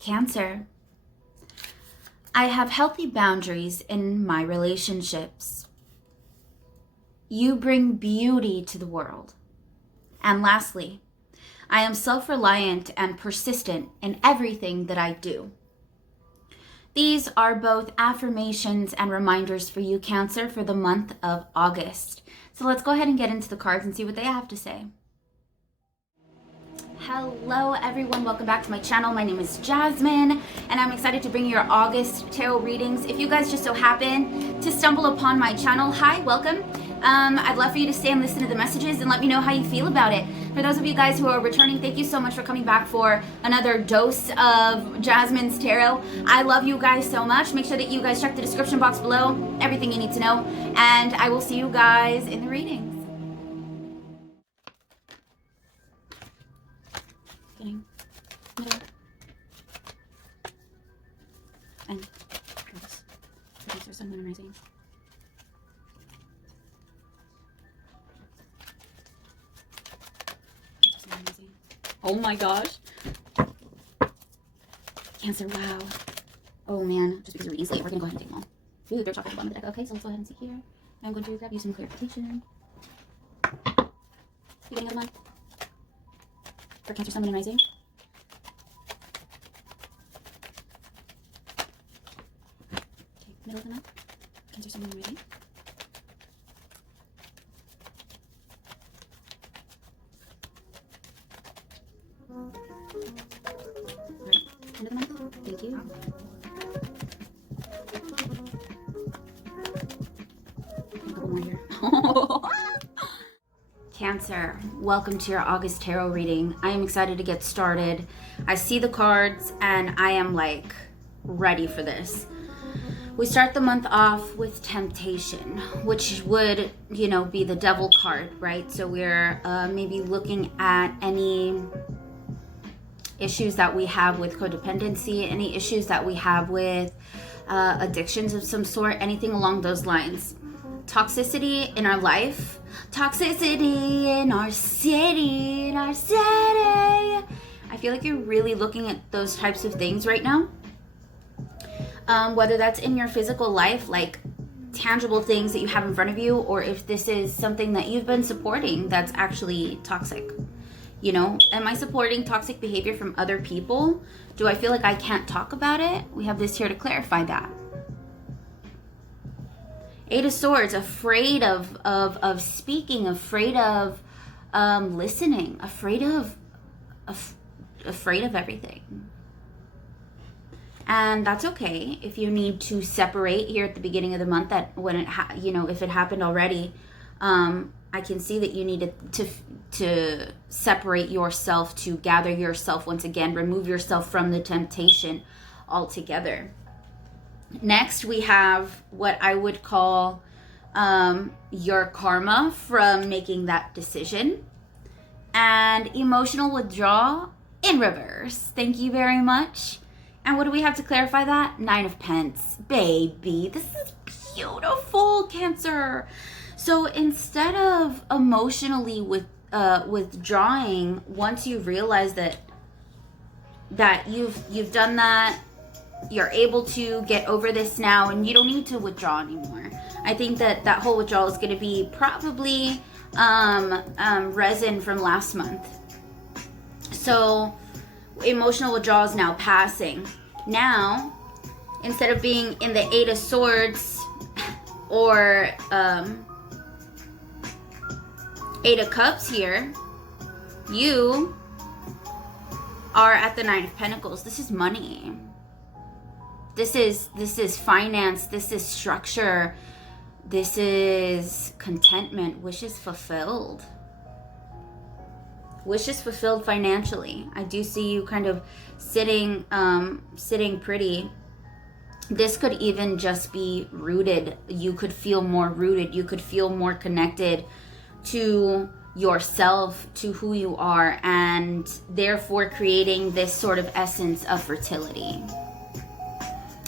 Cancer. I have healthy boundaries in my relationships. You bring beauty to the world. And lastly, I am self-reliant and persistent in everything that I do. These are both affirmations and reminders for you, Cancer, for the month of August. So let's go ahead and get into the cards and see what they have to say. Hello everyone, welcome back to my channel. My name is Jasmine and I'm excited to bring you your August tarot readings. If you guys just so happen to stumble upon my channel, hi, welcome. I'd love for you to stay and listen to the messages and let me know how you feel about it. For those of you guys who are returning, thank you so much for coming back for another dose of Jasmine's Tarot. I love you guys so much. Make sure that you guys check the description box below, everything you need to know, and I will see you guys in the readings. Getting middle and close. Producer, sun, moon, and rising. Oh my gosh. Cancer, wow. Oh man, just because your reading's late, we're gonna go ahead and take them all. Ooh, they're chocolate at the bottom of the deck. Okay, so let's go ahead and see here. I'm going to grab you some clarification. Beginning of the month. For Cancer, sun, moon, and rising. Okay, middle of the month. Cancer, sun, moon, and rising. End of the month. Thank you. A couple more here. Cancer, welcome to your August tarot reading. I am excited to get started. I see the cards and I am like ready for this. We start the month off with temptation, which would, you know, be the devil card, right? So we're maybe looking at any issues that we have with codependency, any issues that we have with addictions of some sort, anything along those lines. Toxicity in our life, toxicity in our city, I feel like you're really looking at those types of things right now. Whether that's in your physical life, like tangible things that you have in front of you, or if this is something that you've been supporting that's actually toxic. You know, am I supporting toxic behavior from other people? Do I feel like I can't talk about it? We have this here to clarify that. Eight of Swords, afraid of speaking, afraid of listening, afraid of everything. And that's okay if you need to separate here at the beginning of the month. That when it if it happened already, I can see that you need to separate yourself, to gather yourself once again, remove yourself from the temptation altogether. Next, we have what I would call your karma from making that decision, and emotional withdrawal in reverse. Thank you very much. And what do we have to clarify that? Nine of Pence, baby. This is beautiful, Cancer. So instead of emotionally withdrawing, once you realize that you've done that, you're able to get over this now, and you don't need to withdraw anymore. I think that whole withdrawal is going to be probably resin from last month. So emotional withdrawal is now passing. Now, instead of being in the Eight of Swords or Eight of Cups here, you are at the Nine of Pentacles. This is money. This is finance. This is structure. This is contentment. Wishes fulfilled. Wishes fulfilled financially. I do see you kind of sitting pretty. This could even just be rooted. You could feel more rooted. You could feel more connected to yourself, to who you are, and therefore creating this sort of essence of fertility.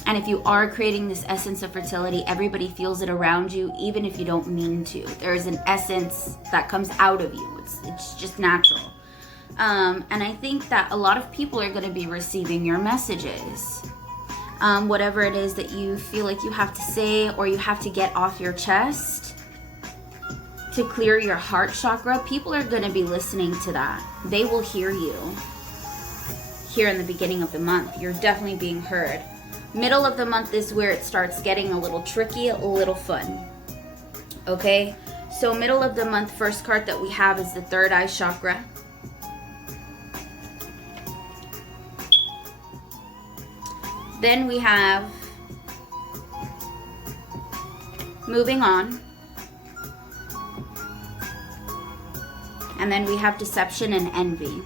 And if you are creating this essence of fertility, everybody feels it around you, even if you don't mean to. There is an essence that comes out of you. It's just natural. And I think that a lot of people are going to be receiving your messages. Whatever it is that you feel like you have to say or you have to get off your chest to clear your heart chakra, people are going to be listening to that. They will hear you here in the beginning of the month. You're definitely being heard. Middle of the month is where it starts getting a little tricky, a little fun. Okay? So middle of the month, first card that we have is the third eye chakra. Then we have moving on. And then we have deception and envy.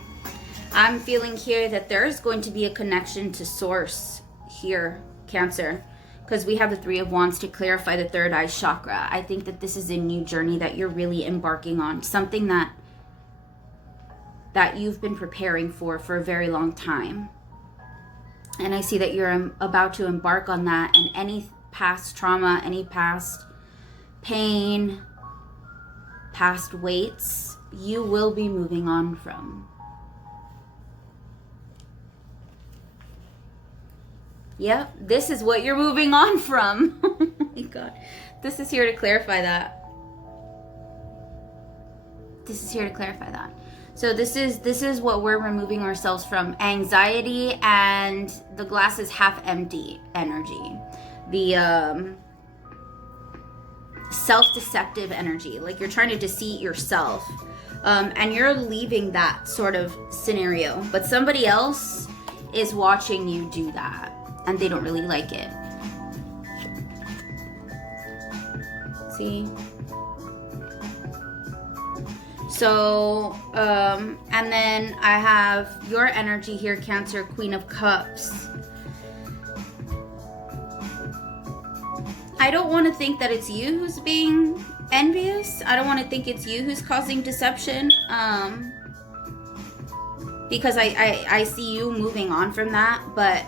I'm feeling here that there is going to be a connection to source here, Cancer, because we have the Three of Wands to clarify the third eye chakra. I think that this is a new journey that you're really embarking on, something that you've been preparing for a very long time. And I see that you're about to embark on that, and any past trauma, any past pain, past weights, you will be moving on from. Yep, this is what you're moving on from. Oh my God. This is here to clarify that. This is here to clarify that. So this is what we're removing ourselves from. Anxiety and the glass is half empty energy. The self-deceptive energy. Like you're trying to deceive yourself. And you're leaving that sort of scenario. But somebody else is watching you do that. And they don't really like it. See? So, and then I have your energy here, Cancer, Queen of Cups. I don't want to think that it's you who's being envious. I don't want to think it's you who's causing deception. Because I see you moving on from that, but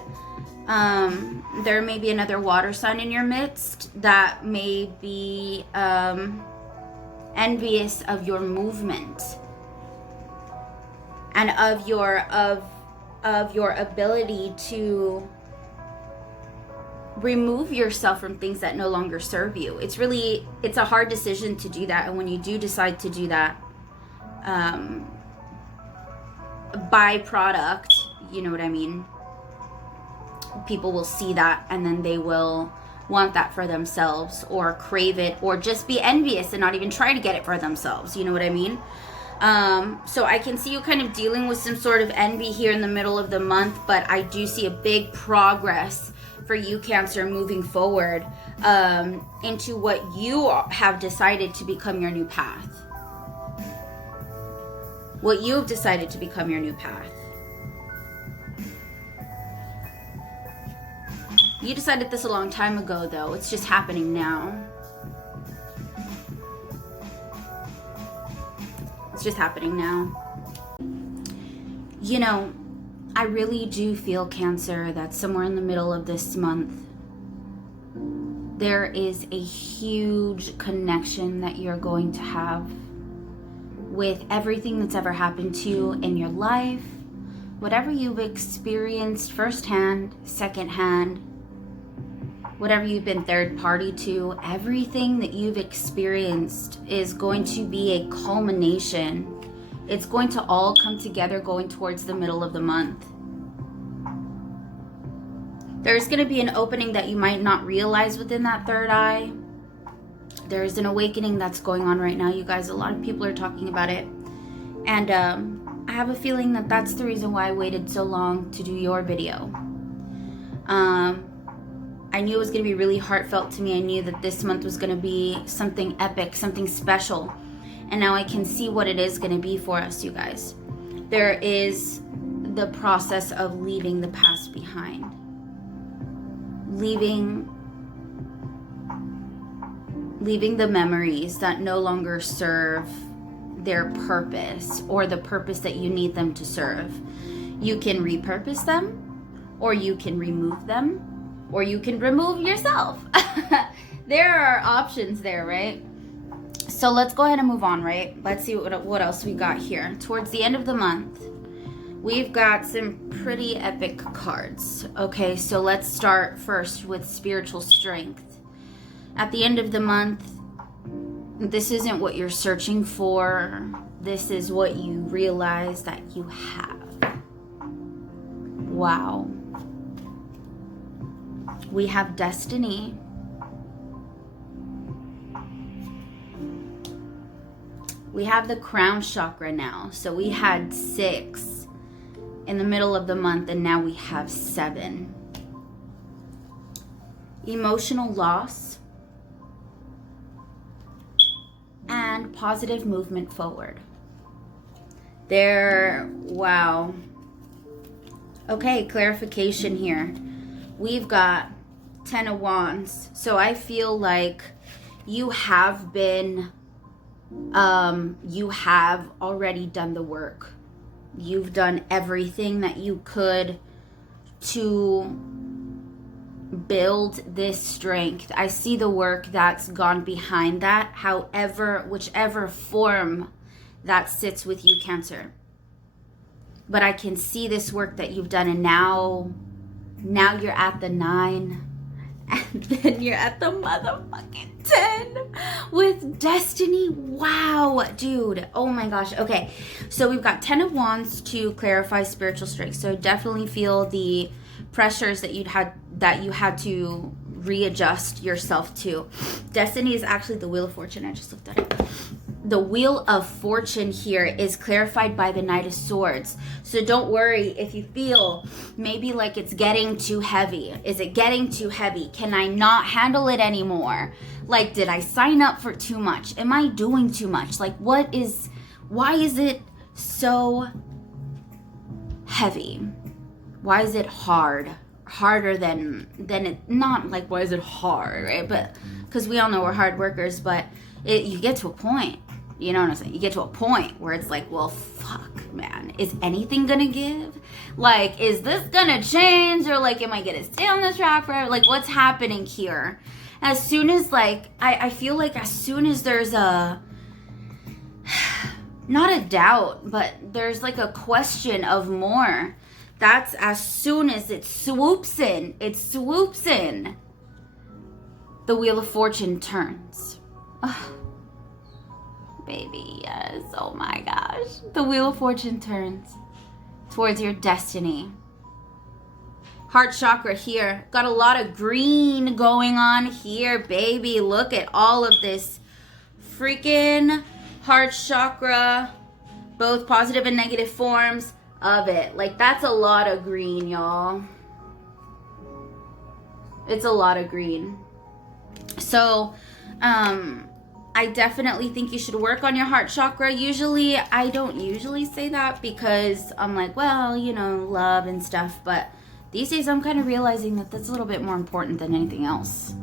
there may be another water sign in your midst that may be envious of your movement and of your ability to remove yourself from things that no longer serve you. It's a hard decision to do that, and when you do decide to do that, byproduct, you know what I mean, people will see that and then they will want that for themselves or crave it or just be envious and not even try to get it for themselves. You know what I mean? So I can see you kind of dealing with some sort of envy here in the middle of the month, but I do see a big progress for you, Cancer, moving forward into what you have decided to become your new path. What you've decided to become your new path. You decided this a long time ago, though. It's just happening now. It's just happening now. You know, I really do feel, Cancer, that somewhere in the middle of this month, there is a huge connection that you're going to have with everything that's ever happened to you in your life, whatever you've experienced firsthand, secondhand, whatever you've been third party to, everything that you've experienced is going to be a culmination. It's going to all come together going towards the middle of the month. There's going to be an opening that you might not realize within that third eye. There's an awakening that's going on right now, you guys. A lot of people are talking about it. And I have a feeling that that's the reason why I waited so long to do your video. I knew it was going to be really heartfelt to me. I knew that this month was going to be something epic, something special. And now I can see what it is going to be for us, you guys. There is the process of leaving the past behind. Leaving the memories that no longer serve their purpose or the purpose that you need them to serve. You can repurpose them, or you can remove them, or you can remove yourself. There are options there, right? So let's go ahead and move on, right? Let's see what else we got here. Towards the end of the month, we've got some pretty epic cards. Okay, so let's start first with spiritual strength. At the end of the month, this isn't what you're searching for. This is what you realize that you have. Wow. We have destiny. We have the crown chakra now. So we had 6 in the middle of the month, and now we have 7. Emotional loss and positive movement forward. Wow. Okay, clarification here. We've got 10 of Wands. So I feel like you have been, you have already done the work. You've done everything that you could to build this strength. I see the work that's gone behind that, whichever form that sits with you, Cancer. But I can see this work that you've done, and now you're at the 9, and then you're at the motherfucking 10 with destiny. Wow, dude. Oh my gosh. Okay, so we've got 10 of Wands to clarify spiritual strength. So definitely feel the pressures that you had to readjust yourself to. Destiny is actually the Wheel of Fortune. I just looked at it. The Wheel of Fortune here is clarified by the Knight of Swords. So don't worry if you feel maybe like it's getting too heavy. Is it getting too heavy? Can I not handle it anymore? Like, did I sign up for too much? Am I doing too much? Like, why is it so heavy? Why is it harder than it, not like why is it hard, right? But because we all know we're hard workers, but you get to a point, you know what I'm saying? You get to a point where it's like, well, fuck, man, is anything gonna give? Like, is this gonna change? Or like, am I gonna stay on this track forever? Like, what's happening here? As soon as like, I feel like as soon as there's not a doubt, but there's like a question of more, that's as soon as it swoops in, the Wheel of Fortune turns. Oh, baby, yes, oh my gosh. The Wheel of Fortune turns towards your destiny. Heart chakra here. Got a lot of green going on here, baby. Look at all of this freaking heart chakra, both positive and negative forms of it. Like, that's a lot of green, y'all. It's a lot of green. So, I definitely think you should work on your heart chakra. Usually, I don't usually say that because I'm like, well, you know, love and stuff. But these days, I'm kind of realizing that that's a little bit more important than anything else.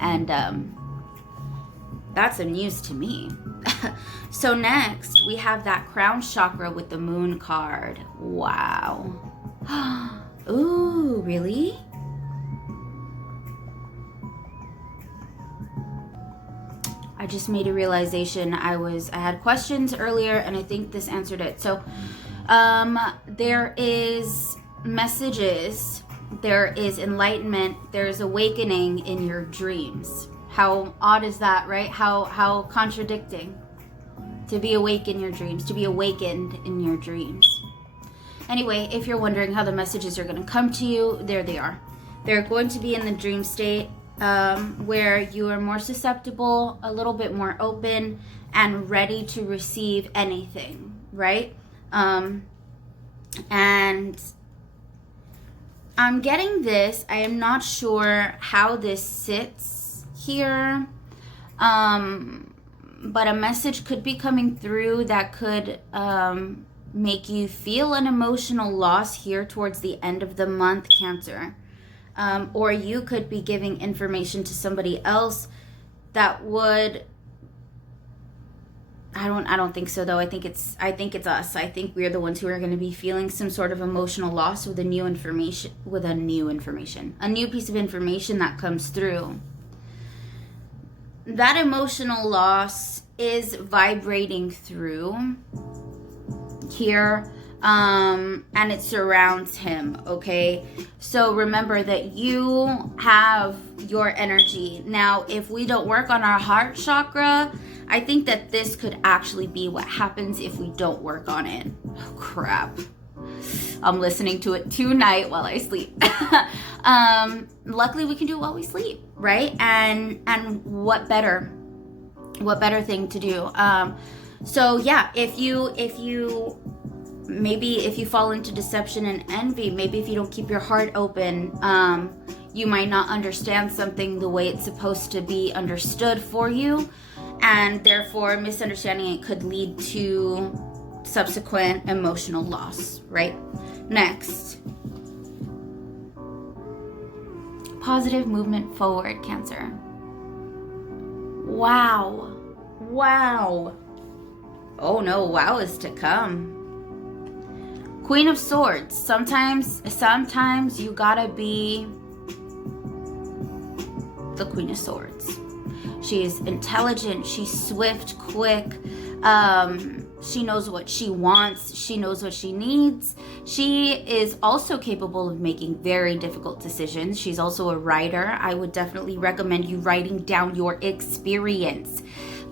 And that's some news to me. So next, we have that crown chakra with the moon card. Wow. Ooh, really? I just made a realization. I had questions earlier, and I think this answered it. So there is messages, there is enlightenment, there's awakening in your dreams. How odd is that, right? How contradicting. To be awake in your dreams, to be awakened in your dreams. Anyway, if you're wondering how the messages are going to come to you, there they are. They're going to be in the dream state where you are more susceptible, a little bit more open, and ready to receive anything, right? And I'm getting this. I am not sure how this sits here. But a message could be coming through that could make you feel an emotional loss here towards the end of the month, Cancer. Or you could be giving information to somebody else that would, I don't think so though. I think it's us. I think we're the ones who are going to be feeling some sort of emotional loss with a new piece of information that comes through. That emotional loss is vibrating through here. and it surrounds him, okay? So remember that you have your energy. Now, if we don't work on our heart chakra, I think that this could actually be what happens if we don't work on it. Oh, crap. I'm listening to it tonight while I sleep. Luckily, we can do it while we sleep, right? And what better thing to do? So yeah, if you fall into deception and envy, maybe if you don't keep your heart open, you might not understand something the way it's supposed to be understood for you, and therefore misunderstanding it could lead to subsequent emotional loss, right? Next, positive movement forward, Cancer. Wow. Oh no, wow is to come. Queen of Swords. Sometimes you gotta be the Queen of Swords. She is intelligent, she's swift, quick, she knows what she wants, she knows what she needs. She is also capable of making very difficult decisions. She's also a writer. I would definitely recommend you writing down your experience,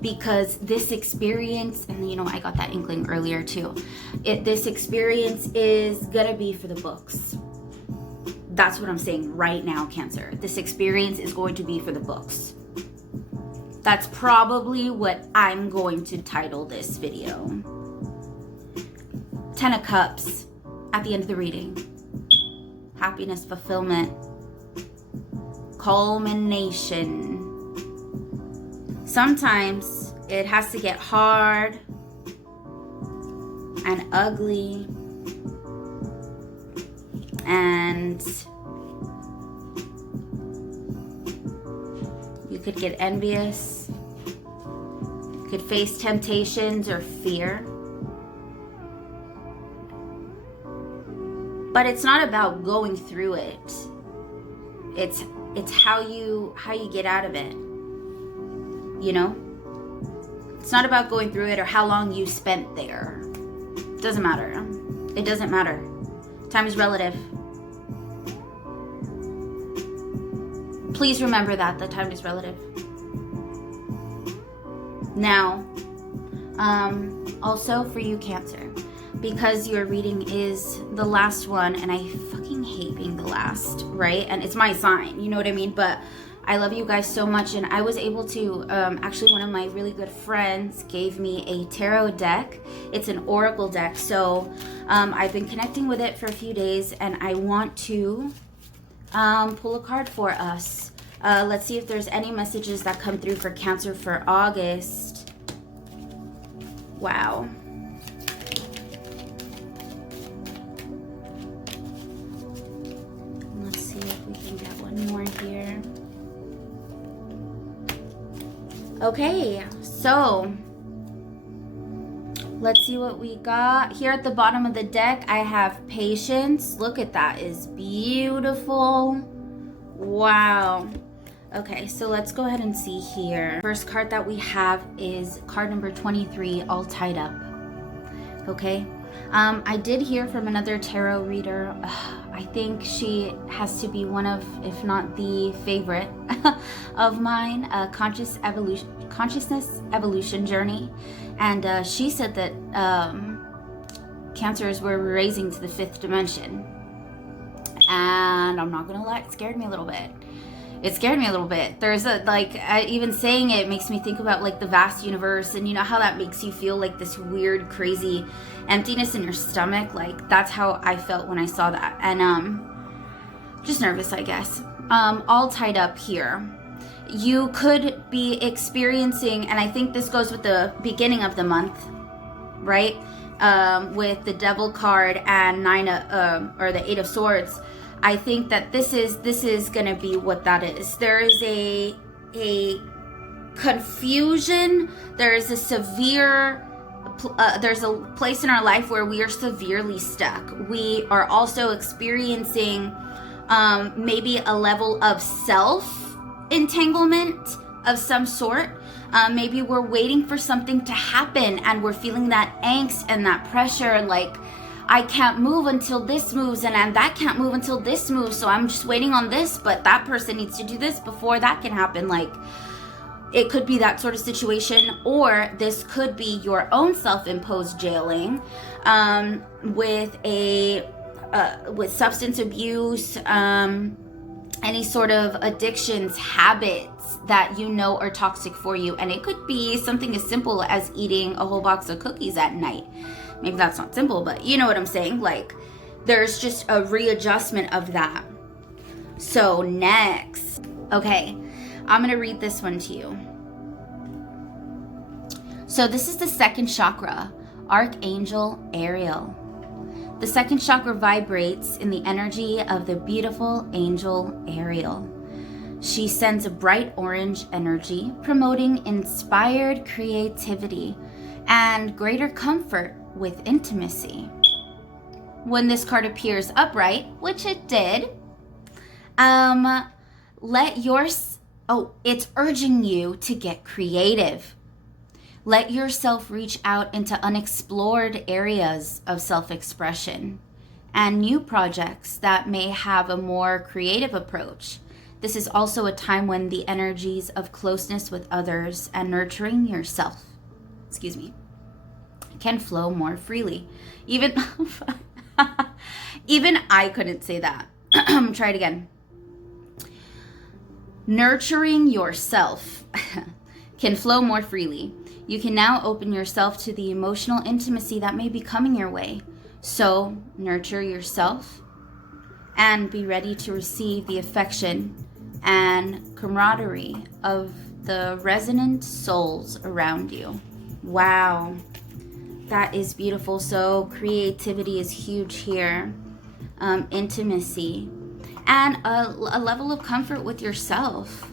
because this experience, and I got that inkling earlier too, this experience is gonna be for the books. That's what I'm saying right now, Cancer. This experience is going to be for the books. That's probably what I'm going to title this video. 10 of Cups at the end of the reading. Happiness, fulfillment, culmination. Sometimes it has to get hard and ugly, and you could get envious, you could face temptations or fear. But it's not about going through it. It's how you get out of it. It's not about going through it or how long you spent there. It doesn't matter. It doesn't matter. Time is relative. Please remember that time is relative. Now, also for you, Cancer, because your reading is the last one, and I fucking hate being the last, right? And it's my sign, you know what I mean? But I love you guys so much, and I was able to, actually one of my really good friends gave me a tarot deck. It's an oracle deck, so I've been connecting with it for a few days, and I want to pull a card for us. Let's see if there's any messages that come through for Cancer for August. Wow. Let's see if we can get one more here. Okay, so let's see what we got. Here at the bottom of the deck, I have patience. Look at that, is beautiful. Wow. Okay, so let's go ahead and see here. First card that we have is card number 23, all tied up. Okay, I did hear from another tarot reader. I think she has to be one of, if not the favorite of mine, consciousness evolution journey. And she said that Cancers were raising to the 5th dimension. And I'm not gonna lie, it scared me a little bit. There's even saying it makes me think about like the vast universe, and you know how that makes you feel like this weird, crazy emptiness in your stomach. Like that's how I felt when I saw that, and just nervous, I guess. All tied up here. You could be experiencing, and I think this goes with the beginning of the month, right? With the Devil card and the 8 of Swords. I think that this is gonna be what that is. There is a confusion. There is a severe. There's a place in our life where we are severely stuck. We are also experiencing maybe a level of self entanglement of some sort. Maybe we're waiting for something to happen, and we're feeling that angst and that pressure, like I can't move until this moves, and that can't move until this moves, so I'm just waiting on this, but that person needs to do this before that can happen. Like, it could be that sort of situation, or this could be your own self-imposed jailing with substance abuse, any sort of addictions, habits that you know are toxic for you. And it could be something as simple as eating a whole box of cookies at night. Maybe that's not simple, but you know what I'm saying? Like, there's just a readjustment of that. So next, okay, I'm going to read this one to you. So this is the second chakra, Archangel Ariel. The second chakra vibrates in the energy of the beautiful angel Ariel. She sends a bright orange energy, promoting inspired creativity and greater comfort with intimacy. When this card appears upright, which it did, it's urging you to get creative. Let yourself reach out into unexplored areas of self-expression and new projects that may have a more creative approach. This is also a time when the energies of closeness with others and nurturing yourself, can flow more freely. Even I couldn't say that. Try it again. Nurturing yourself can flow more freely. You can now open yourself to the emotional intimacy that may be coming your way. So nurture yourself and be ready to receive the affection and camaraderie of the resonant souls around you. Wow, that is beautiful. So creativity is huge here. Intimacy and a level of comfort with yourself.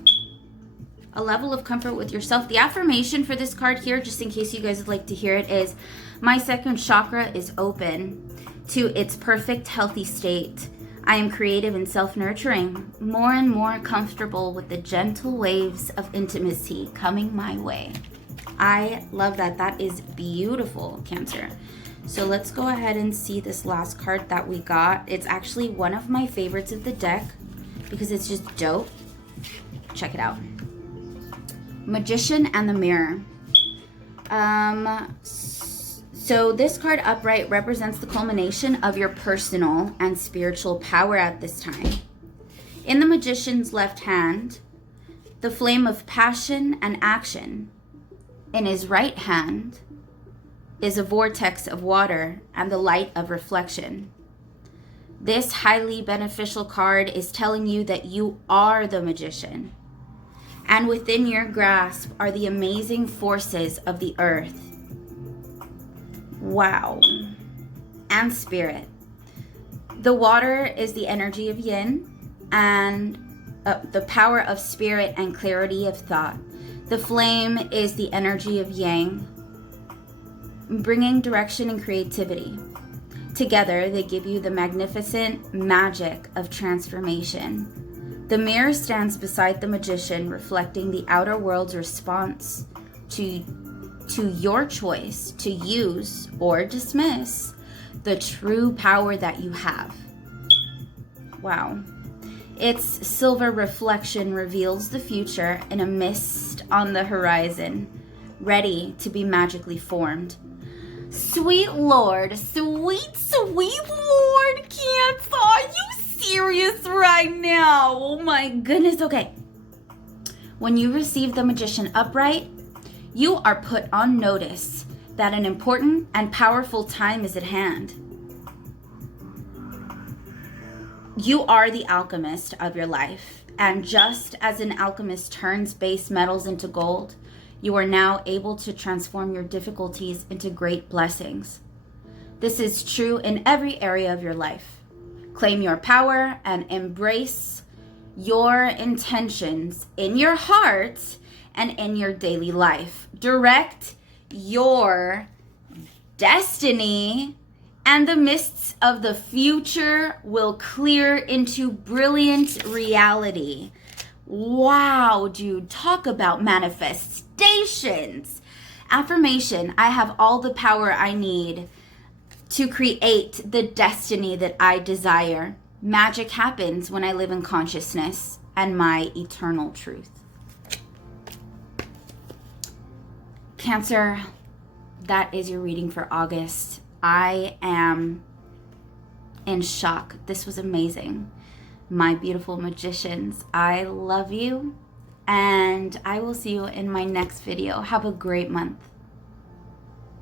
A level of comfort with yourself. The affirmation for this card here, just in case you guys would like to hear it, is my second chakra is open to its perfect healthy state. I am creative and self-nurturing, more and more comfortable with the gentle waves of intimacy coming my way. I love that. That is beautiful, Cancer. So let's go ahead and see this last card that we got. It's actually one of my favorites of the deck because it's just dope. Check it out. Magician and the Mirror. So this card upright represents the culmination of your personal and spiritual power at this time. In the Magician's left hand, the flame of passion and action. In his right hand is a vortex of water and the light of reflection. This highly beneficial card is telling you that you are the magician. And within your grasp are the amazing forces of the earth. Wow. And spirit. The water is the energy of yin and the power of spirit and clarity of thought. The flame is the energy of yang, bringing direction and creativity. Together, they give you the magnificent magic of transformation. The mirror stands beside the magician, reflecting the outer world's response to your choice to use or dismiss the true power that you have. Wow. Its silver reflection reveals the future in a mist on the horizon, ready to be magically formed. Sweet Lord, sweet Lord Cancer, are you serious right now? Oh my goodness. Okay. When you receive the Magician upright, you are put on notice that an important and powerful time is at hand. You are the alchemist of your life, and just as an alchemist turns base metals into gold, you are now able to transform your difficulties into great blessings. This is true in every area of your life. Claim your power and embrace your intentions in your heart and in your daily life. Direct your destiny, and the mists of the future will clear into brilliant reality. Wow, dude, talk about manifestations. Affirmation: I have all the power I need to create the destiny that I desire. Magic happens when I live in consciousness and my eternal truth. Cancer, that is your reading for August. I am in shock. This was amazing. My beautiful magicians, I love you, and I will see you in my next video. Have a great month.